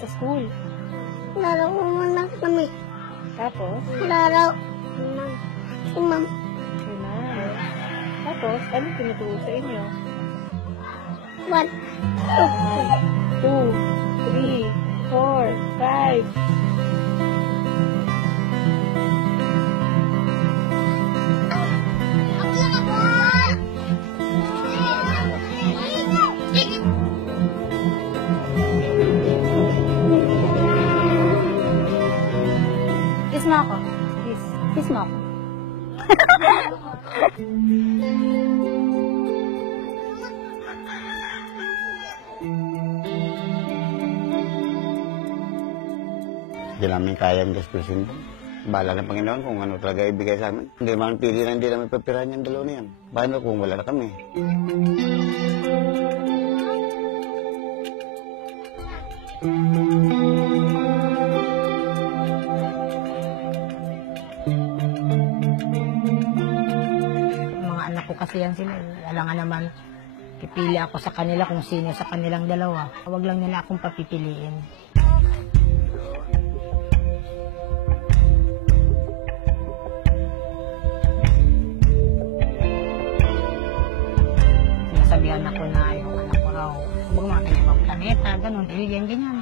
sa school? Laro ko muna kami. Tapos? Laro. Si ma'am. Si ma'am. Tapos, ano tinuturo sa inyo? 1, 2, 3, 4, 5. Kiss mo ako. Kiss. Kiss mo ako. Hindi namin kayang gastusin. Bahala ng Panginoon kung ano talaga ibigay sa amin. Hindi naman pili na hindi namin papirahan yung dalawa na yan. Paano kung wala na kami? Mga anak ko kasi yan sila. Alangan naman, pipili ako sa kanila kung sino sa kanilang dalawa. Huwag lang nila akong papipiliin. Sinasabihan ako na yung anak ko raw, huwag mga ibang planeta, ganun, alien, ganyan.